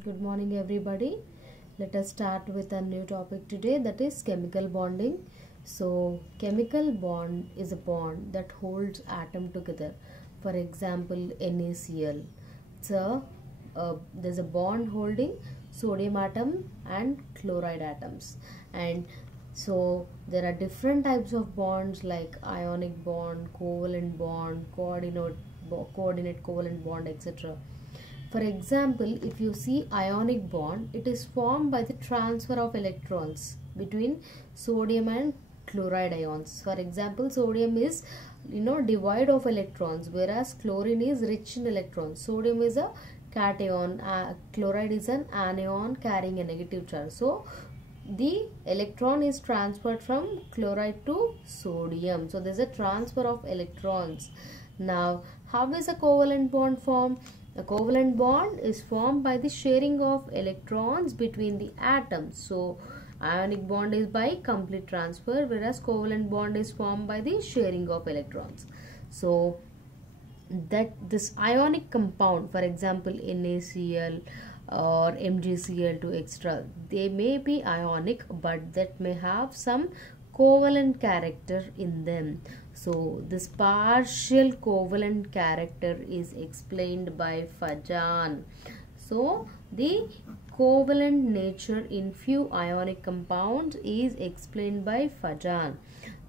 Good morning everybody. Let us start with a new topic today, that is chemical bonding. So chemical bond is a bond that holds atom together. For example, NaCl. There's a bond holding sodium atom and chloride atoms, and so there are different types of bonds like ionic bond, covalent bond, coordinate covalent bond, etc. For example, if you see ionic bond, it is formed by the transfer of electrons between sodium and chloride ions. For example, sodium is devoid of electrons, whereas chlorine is rich in electrons. Sodium is a cation, chloride is an anion carrying a negative charge. So the electron is transferred from chloride to sodium. So there is a transfer of electrons. Now, how is a covalent bond formed? A covalent bond is formed by the sharing of electrons between the atoms. So ionic bond is by complete transfer, whereas covalent bond is formed by the sharing of electrons. So that this ionic compound, for example NaCl or MgCl2 extra, they may be ionic, but that may have some covalent character in them. So this partial covalent character is explained by Fajan. So the covalent nature in few ionic compounds is explained by Fajan.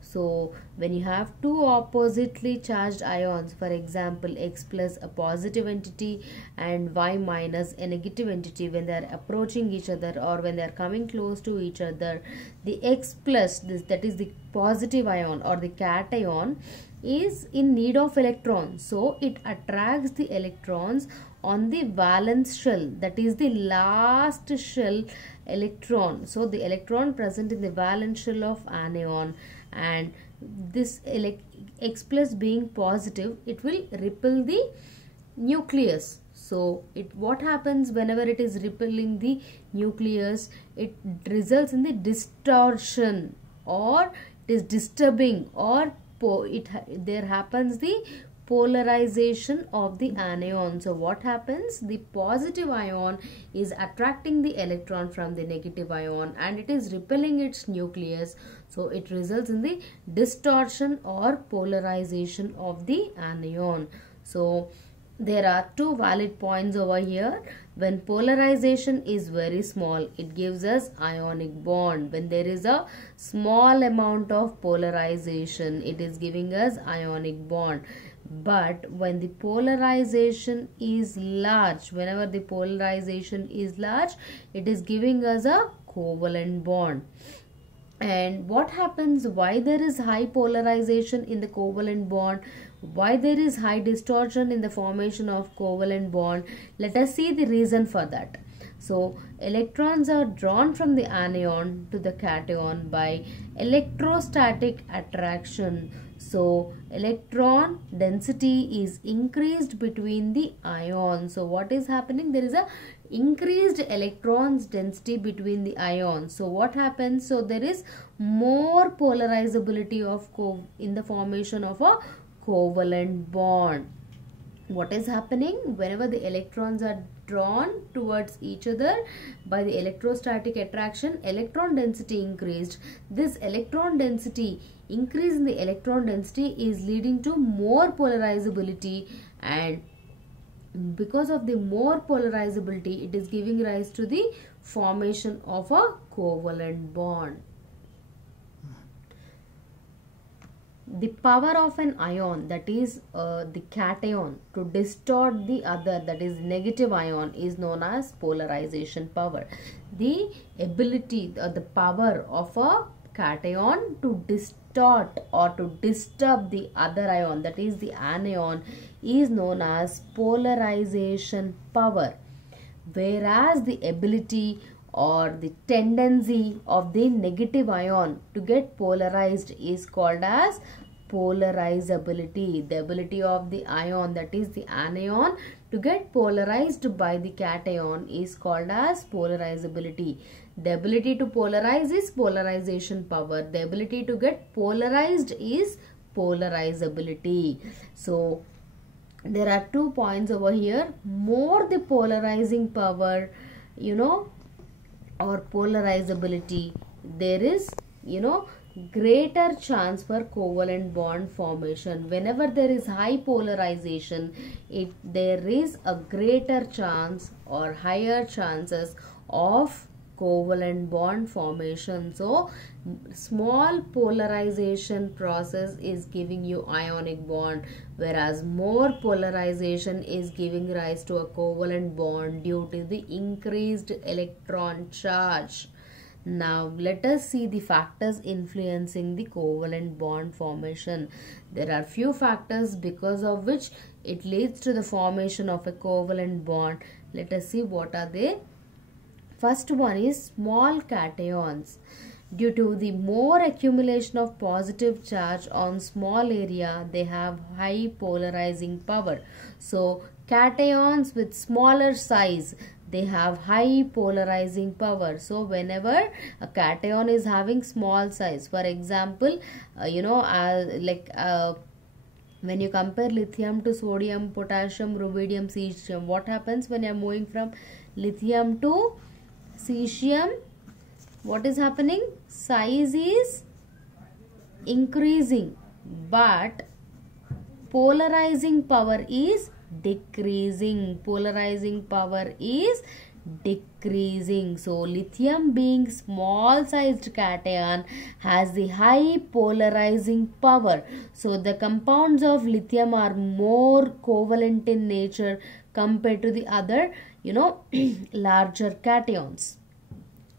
So when you have two oppositely charged ions, for example X plus a positive entity and Y minus a negative entity, when they are approaching each other or when they are coming close to each other, the X plus, that is the positive ion or the cation, is in need of electrons. So it attracts the electrons on the valence shell, that is the last shell electron. So the electron present in the valence shell of anion, and this X plus being positive, it will repel the nucleus. So what happens whenever it is repelling the nucleus? It results in the distortion, or it is disturbing, or there happens the polarization of the anion. So what happens? The positive ion is attracting the electron from the negative ion and it is repelling its nucleus. So it results in the distortion or polarization of the anion. So there are two valid points over here. When polarization is very small, it gives us ionic bond. When there is a small amount of polarization, it is giving us ionic bond. But when the polarization is large, whenever the polarization is large, it is giving us a covalent bond. And what happens? Why there is high polarization in the covalent bond? Why there is high distortion in the formation of covalent bond? Let us see the reason for that. So electrons are drawn from the anion to the cation by electrostatic attraction. So electron density is increased between the ions. So what is happening? There is a increased electrons density between the ions. So what happens? So there is more polarizability of in the formation of a covalent bond. What is happening? Whenever the electrons are drawn towards each other by the electrostatic attraction, electron density increased. This electron density, increase in the electron density, is leading to more polarizability, and because of the more polarizability, it is giving rise to the formation of a covalent bond. The power of an ion, that is the cation, to distort the other, that is negative ion, is known as polarization power. The ability or the power of a cation to distort or to disturb the other ion, that is the anion, is known as polarization power. Whereas the ability or the tendency of the negative ion to get polarized is called as polarisability. The ability of the ion, that is the anion, to get polarized by the cation is called as polarisability. The ability to polarize is polarization power. The ability to get polarized is polarisability. So there are 2 points over here. More the polarizing power or polarizability, there is greater chance for covalent bond formation. Whenever there is high polarization, there is a greater chance or higher chances of covalent bond formation. So small polarization process is giving you ionic bond, whereas more polarization is giving rise to a covalent bond due to the increased electron charge. Now let us see the factors influencing the covalent bond formation. There are few factors because of which it leads to the formation of a covalent bond. Let us see what are they. First one is small cations. Due to the more accumulation of positive charge on small area, they have high polarizing power. So cations with smaller size, they have high polarizing power. So whenever a cation is having small size, for example, when you compare lithium to sodium, potassium, rubidium, cesium, what happens when you are moving from lithium to cesium? What is happening? Size is increasing, but polarizing power is decreasing. Polarizing power is decreasing. So lithium, being small sized cation, has the high polarizing power. So the compounds of lithium are more covalent in nature compared to the other larger cations.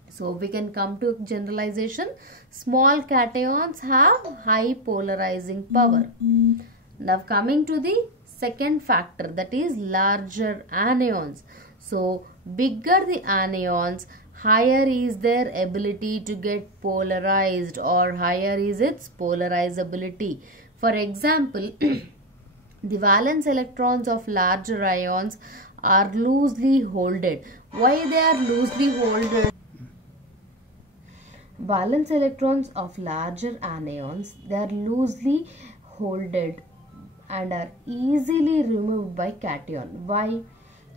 So we can come to generalization. Small cations have high polarizing power. Now coming to the second factor, that is larger anions. So bigger the anions, higher is their ability to get polarized, or higher is its polarizability. For example, the valence electrons of larger ions are loosely holded. Why they are loosely holded? Valence electrons of larger anions, they are loosely holded and are easily removed by cation. Why?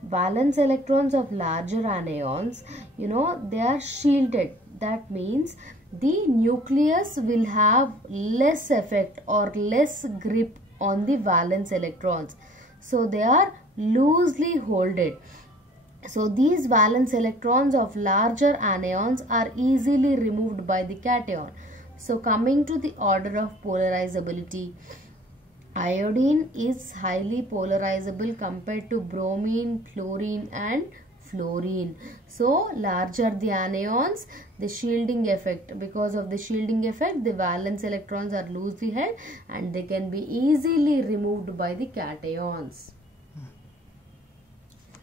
Valence electrons of larger anions, they are shielded. That means the nucleus will have less effect or less grip on the valence electrons. So they are loosely holded. So these valence electrons of larger anions are easily removed by the cation. So coming to the order of polarizability, iodine is highly polarizable compared to bromine, chlorine and fluorine. So larger the anions, the shielding effect, because of the shielding effect, the valence electrons are loosely held and they can be easily removed by the cations.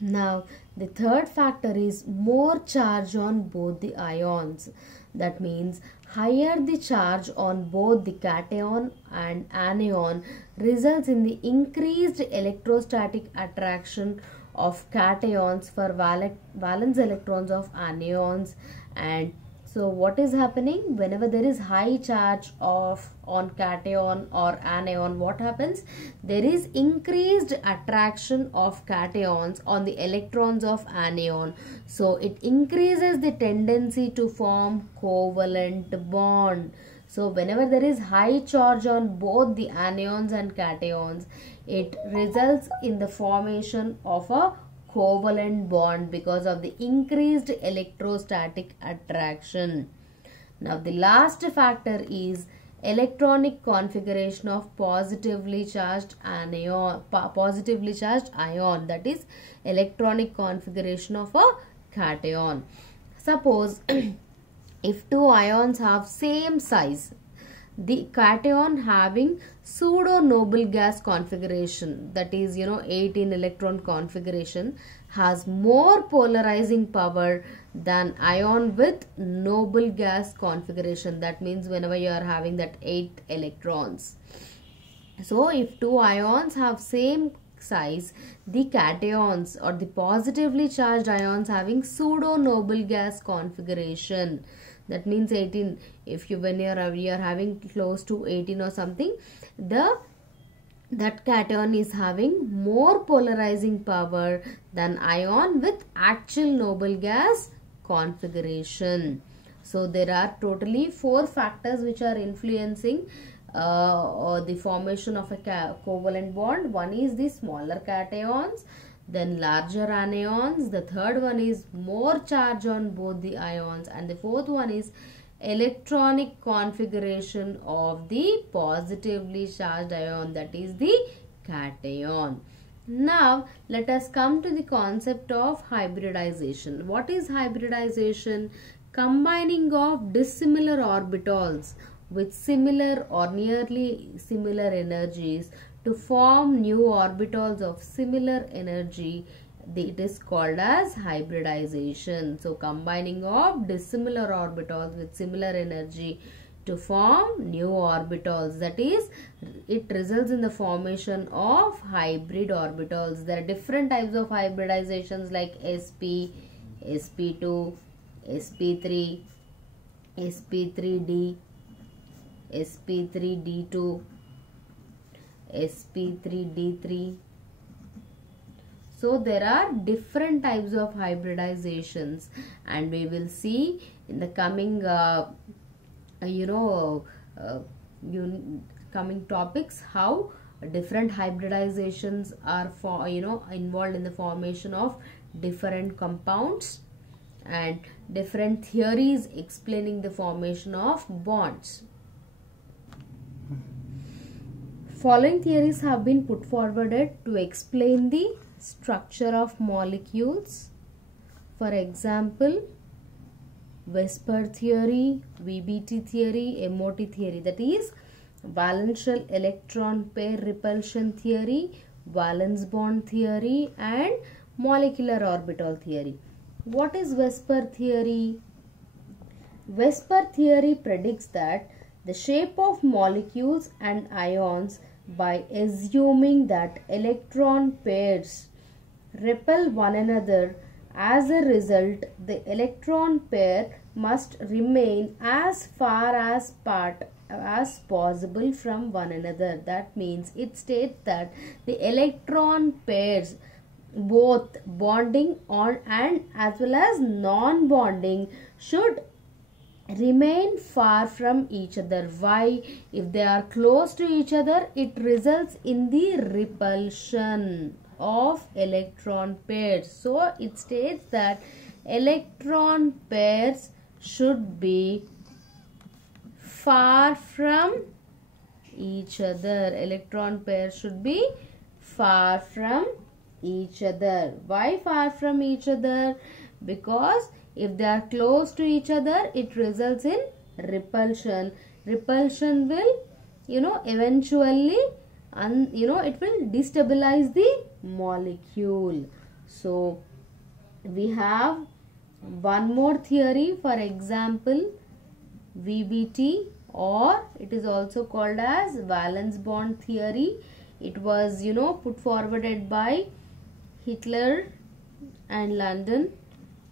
Now the third factor is more charge on both the ions. That means higher the charge on both the cation and anion results in the increased electrostatic attraction of cations for valence electrons of anions. And so what is happening? Whenever there is high charge on cation or anion, what happens? There is increased attraction of cations on the electrons of anion. So it increases the tendency to form covalent bond. So whenever there is high charge on both the anions and cations, it results in the formation of a covalent bond because of the increased electrostatic attraction. Now the last factor is electronic configuration of positively charged ion, that is electronic configuration of a cation. Suppose if two ions have same size, the cation having pseudo noble gas configuration, that is 18 electron configuration, has more polarizing power than ion with noble gas configuration. That means whenever you are having that 8 electrons. So if two ions have same size, the cations or the positively charged ions having pseudo noble gas configuration, that means 18, if you when you are having close to 18 or something, the that cation is having more polarizing power than ion with actual noble gas configuration. So there are totally 4 factors which are influencing the formation of a covalent bond. One is the smaller cations, then larger anions, the third one is more charge on both the ions, and the fourth one is electronic configuration of the positively charged ion, that is the cation. Now let us come to the concept of hybridization. What is hybridization? Combining of dissimilar orbitals with similar or nearly similar energies to form new orbitals of similar energy. It is called as hybridization. So combining of dissimilar orbitals with similar energy to form new orbitals, that is, it results in the formation of hybrid orbitals. There are different types of hybridizations like sp, sp2, sp3, sp3d, sp3d2, sp3d3. So there are different types of hybridizations, and we will see in the coming coming topics how different hybridizations are involved in the formation of different compounds, and different theories explaining the formation of bonds. Following theories have been put forward to explain the structure of molecules. For example, Vesper theory, Vbt theory, MOT theory, that is valential electron pair repulsion theory, valence bond theory, and molecular orbital theory. What is Vesper theory? Vesper theory predicts that the shape of molecules and ions by assuming that electron pairs repel one another. As a result, the electron pair must remain as far as apart as possible from one another. That means it states that the electron pairs, both bonding on and as well as non-bonding, should remain far from each other. Why? If they are close to each other, it results in the repulsion of electron pairs. So it states that electron pairs should be far from each other. Electron pairs should be far from each other. Why far from each other? Because if they are close to each other, it results in repulsion. Repulsion will, eventually, it will destabilize the molecule. So we have one more theory, for example, VBT, or it is also called as valence bond theory. It was, put forwarded by Hitler and London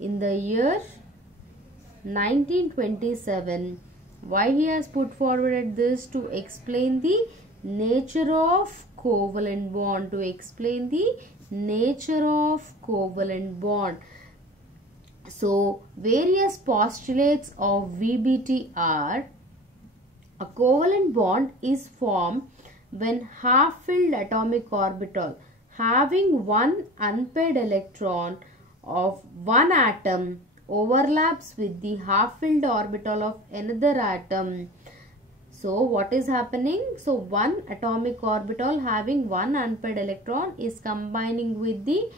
in the year 1927. Why he has put forwarded this? To explain the nature of covalent bond. To explain the nature of covalent bond. So various postulates of VBT are: a covalent bond is formed when half-filled atomic orbital having one unpaired electron of one atom overlaps with the half-filled orbital of another atom. So what is happening? So one atomic orbital having one unpaired electron is combining with the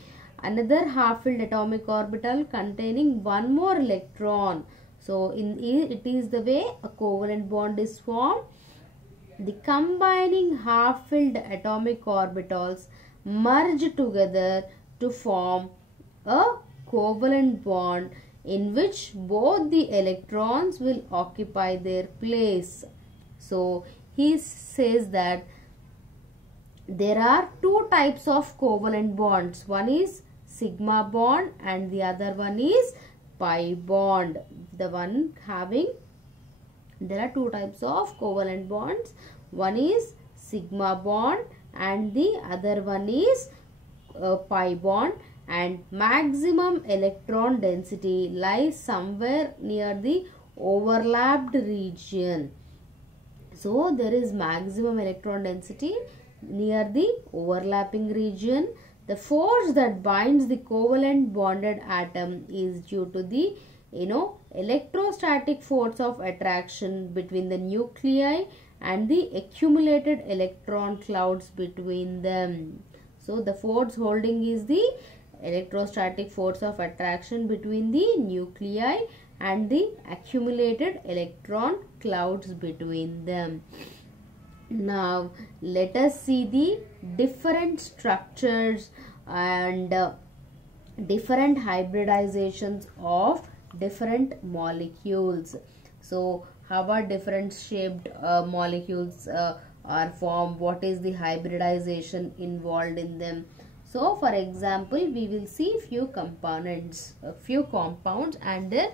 another half-filled atomic orbital containing one more electron. So it is the way a covalent bond is formed. The combining half-filled atomic orbitals merge together to form a covalent bond in which both the electrons will occupy their place. So he says that there are two types of covalent bonds. One is sigma bond and the other one is pi bond. There are two types of covalent bonds. One is sigma bond and the other one is pi bond, and maximum electron density lies somewhere near the overlapped region. So there is maximum electron density near the overlapping region. The force that binds the covalent bonded atom is due to the electrostatic force of attraction between the nuclei and the accumulated electron clouds between them. So the force holding is the electrostatic force of attraction between the nuclei and the accumulated electron clouds between them. Now let us see the different structures and different hybridizations of different molecules. So how are different shaped molecules are formed? What is the hybridization involved in them? So for example, we will see few components, a few compounds and their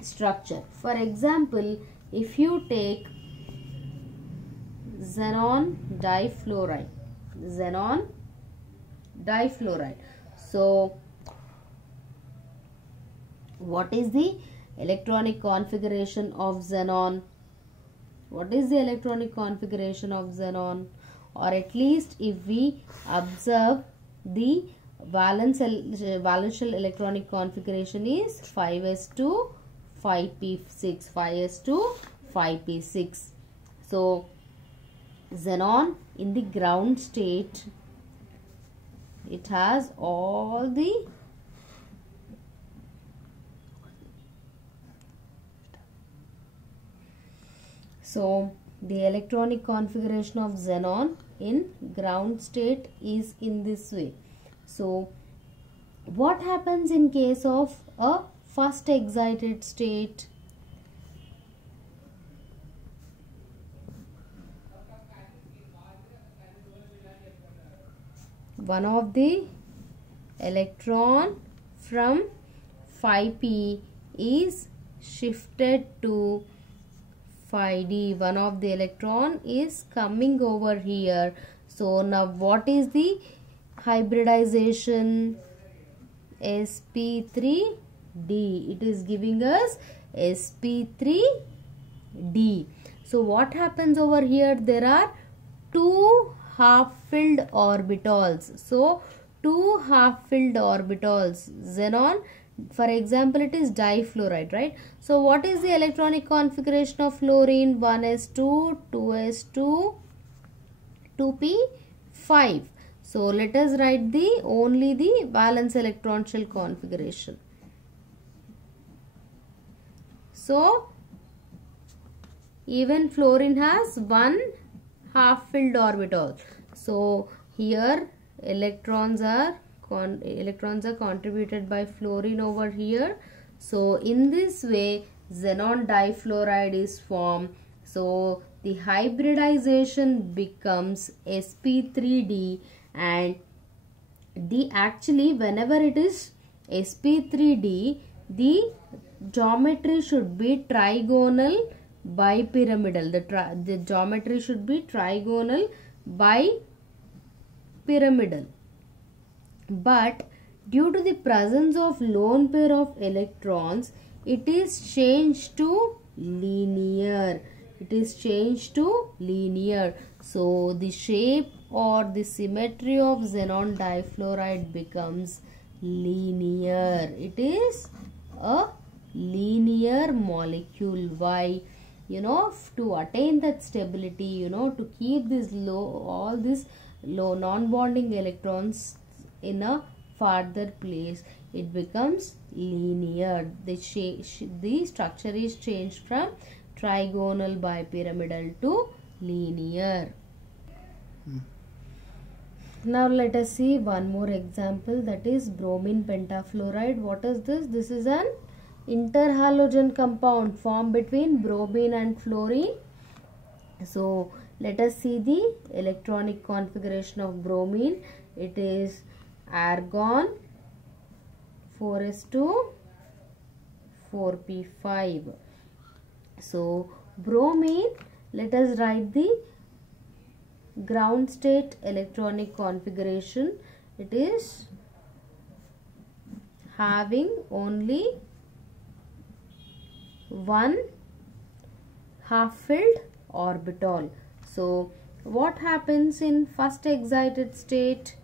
structure. For example, if you take xenon difluoride. So what is the electronic configuration of xenon? What is the electronic configuration of xenon? Or at least if we observe the valential electronic configuration is 5s2 5p6, 5s2 5p6. So xenon in the ground state, it has all the the electronic configuration of xenon in ground state is in this way. So what happens in case of a first excited state? One of the electron from 5p is shifted to 5d. One of the electron is coming over here. So now what is the hybridization? Sp3d. It is giving us Sp3d. So what happens over here? There are two half-filled orbitals. So two half-filled orbitals. Xenon, for example, it is difluoride, right? So what is the electronic configuration of fluorine? 1s2, 2s2, 2p5. So let us write only the valence electron shell configuration. So even fluorine has one half-filled orbital. So here electrons are contributed by fluorine over here. So in this way xenon difluoride is formed. So the hybridization becomes Sp3d, and actually whenever it is Sp3d, the geometry should be trigonal bipyramidal. The geometry should be trigonal bipyramidal. But due to the presence of lone pair of electrons, it is changed to linear. So the shape or the symmetry of xenon difluoride becomes linear. It is a linear molecule. Why? To attain that stability, to keep all these low non-bonding electrons in a farther place, it becomes linear. The structure is changed from trigonal bipyramidal to linear. Now let us see one more example, that is bromine pentafluoride. What is this? This is an interhalogen compound formed between bromine and fluorine. So let us see the electronic configuration of bromine. It is argon 4s2 4p5. So bromine, let us write the ground state electronic configuration, it is having only one half-filled orbital. So what happens in first excited state?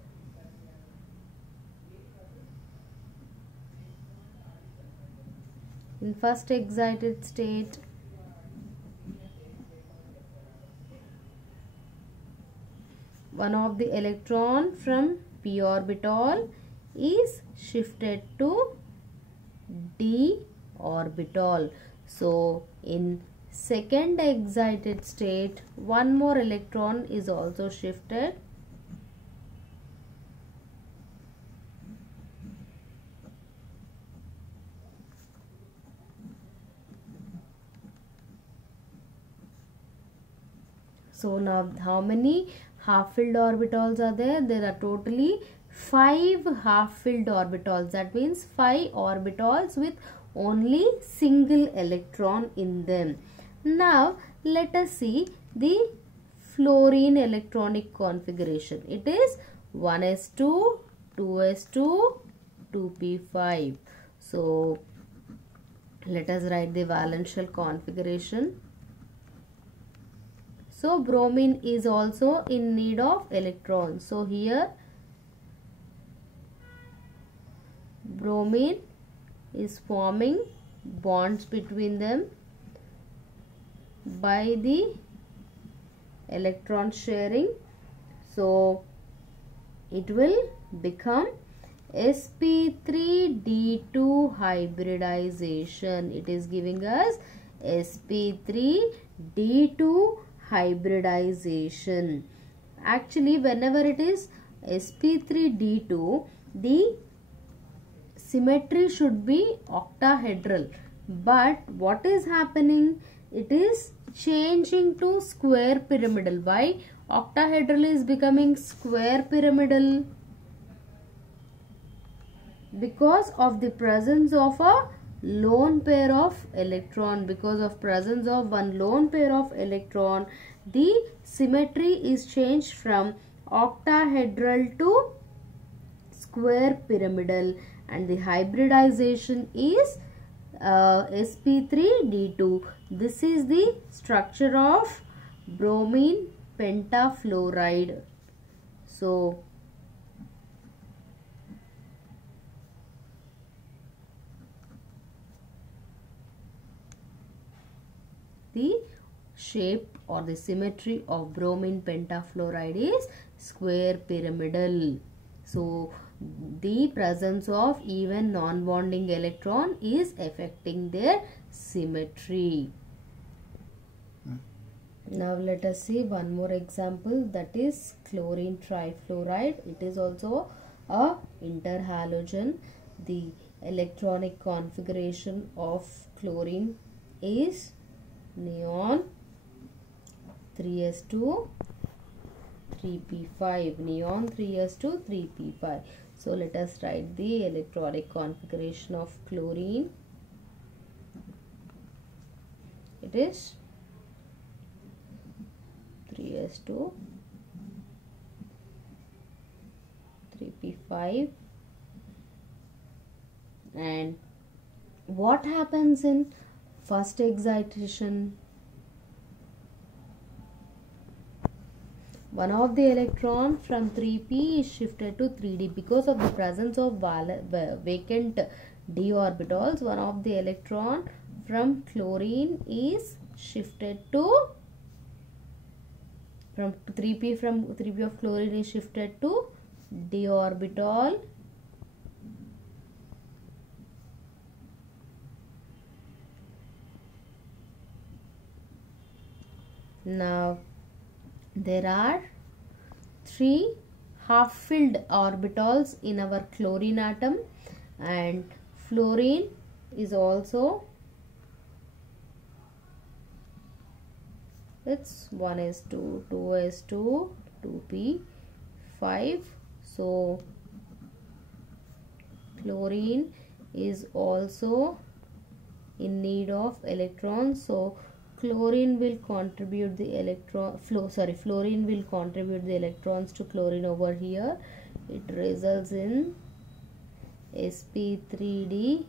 In first excited state, one of the electron from p orbital is shifted to d orbital. So in second excited state, one more electron is also shifted So now how many half-filled orbitals are there? There are totally 5 half-filled orbitals. That means 5 orbitals with only single electron in them. Now let us see the fluorine electronic configuration. It is 1s2, 2s2, 2p5. So let us write the valence shell configuration. So bromine is also in need of electrons. So here bromine is forming bonds between them by the electron sharing. So it will become Sp3 hybridization. It is giving us Sp3 hybridization. Actually, whenever it is Sp3 the symmetry should be octahedral. But what is happening? It is changing to square pyramidal. Why octahedral is becoming square pyramidal? Because of the presence of a lone pair of electron. Because of presence of one lone pair of electron, the symmetry is changed from octahedral to square pyramidal, and the hybridization is Sp3 This is the structure of bromine pentafluoride. So the shape or the symmetry of bromine pentafluoride is square pyramidal. So the presence of even non-bonding electron is affecting their symmetry. Now let us see one more example, that is chlorine trifluoride. It is also a interhalogen. The electronic configuration of chlorine is neon 3s2 3p5, neon 3s2 3p5. So let us write the electronic configuration of chlorine. It is 3s2 3p5. And what happens in first excitation? One of the electron from 3p is shifted to 3d because of the presence of vacant d orbitals. One of the electron from chlorine is shifted to from 3p of chlorine is shifted to d orbital. Now there are 3 half-filled orbitals in our chlorine atom, and fluorine is also, it's 1s2, 2s2, 2p5. So chlorine is also in need of electrons. So Fluorine will contribute the electrons to chlorine over here. It results in Sp3d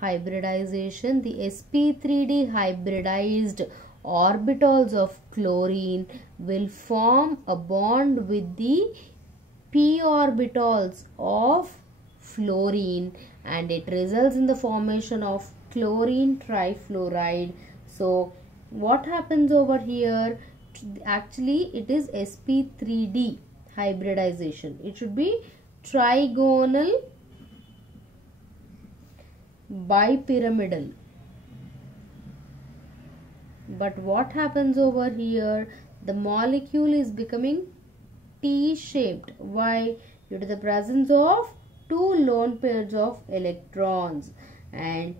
hybridization. The Sp3d hybridized orbitals of chlorine will form a bond with the p orbitals of fluorine, and it results in the formation of chlorine trifluoride. So what happens over here? Actually it is Sp3d hybridization. It should be trigonal bipyramidal. But what happens over here? The molecule is becoming T-shaped. Why? Due to the presence of two lone pairs of electrons. And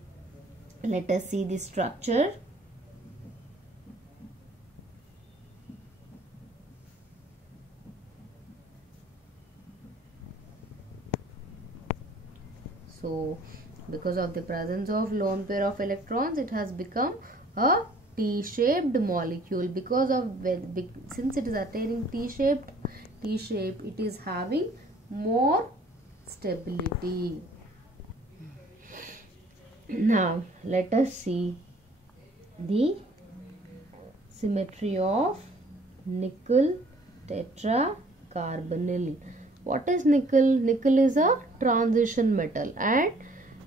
let us see the structure. So because of the presence of lone pair of electrons, it has become a T-shaped molecule. Because of since it is attaining T-shape, it is having more stability. Now let us see the symmetry of nickel tetra carbonyl. What is nickel? Nickel is a transition metal and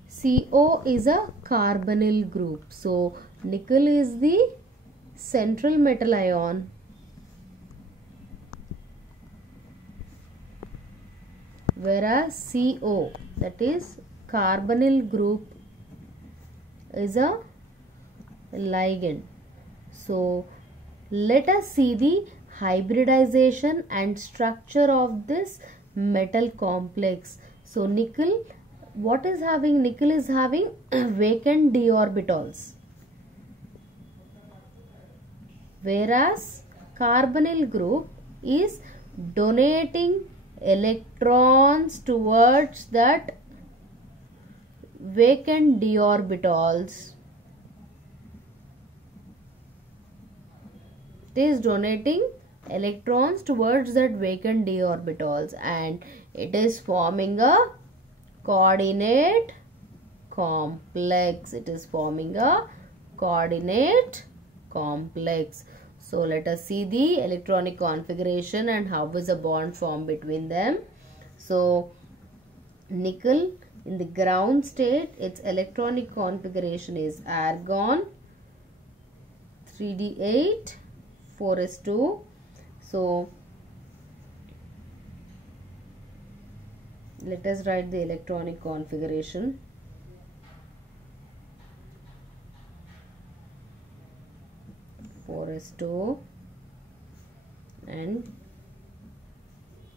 CO is a carbonyl group. So nickel is the central metal ion, whereas CO, that is carbonyl group, is a ligand. So let us see the hybridization and structure of this metal complex. So nickel, what is having? Nickel is having vacant d orbitals, whereas carbonyl group is donating electrons towards that vacant d orbitals. It is donating electrons towards that vacant d orbitals, and it is forming a coordinate complex. It is forming a coordinate complex. So let us see the electronic configuration and how is a bond formed between them. So nickel in the ground state, its electronic configuration is argon 3d8 4s2. So let us write the electronic configuration. (4s2) and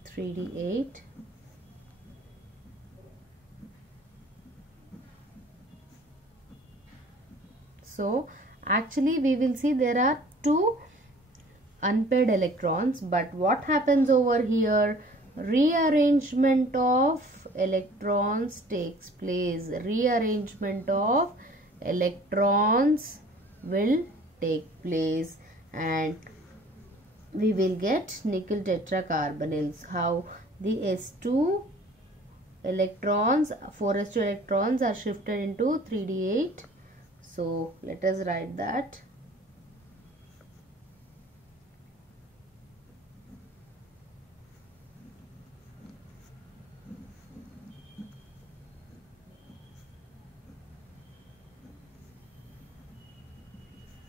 3d8. So actually we will see there are two unpaired electrons, but what happens over here? Rearrangement of electrons takes place. Rearrangement of electrons will take place and we will get nickel tetracarbonyls. How? The S2 electrons, 4s2 electrons are shifted into 3d8. So let us write that.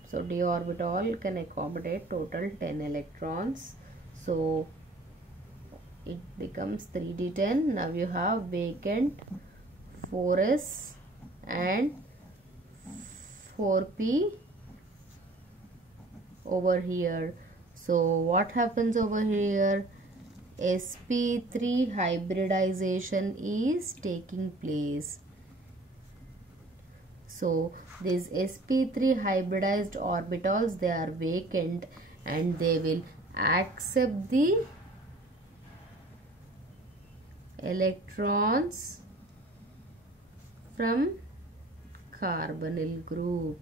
So d orbital can accommodate total 10 electrons. So it becomes 3d10. Now you have vacant 4s and 4p over here. So what happens over here? Sp3 hybridization is taking place. So these Sp3 hybridized orbitals, they are vacant and they will accept the electrons from carbonyl group.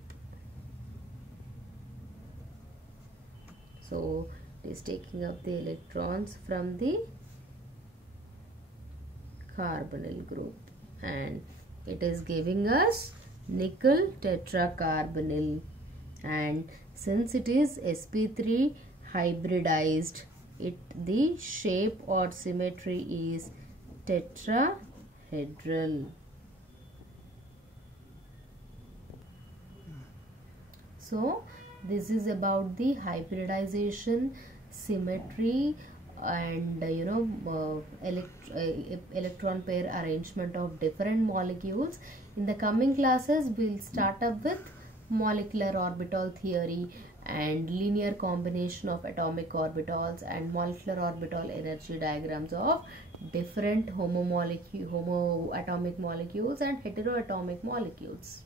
So it is taking up the electrons from the carbonyl group and it is giving us nickel tetracarbonyl. And since it is sp3 hybridized, the shape or symmetry is tetrahedral. So this is about the hybridization, symmetry, and electron pair arrangement of different molecules. In the coming classes, we'll start up with molecular orbital theory and linear combination of atomic orbitals and molecular orbital energy diagrams of different homoatomic molecules and heteroatomic molecules.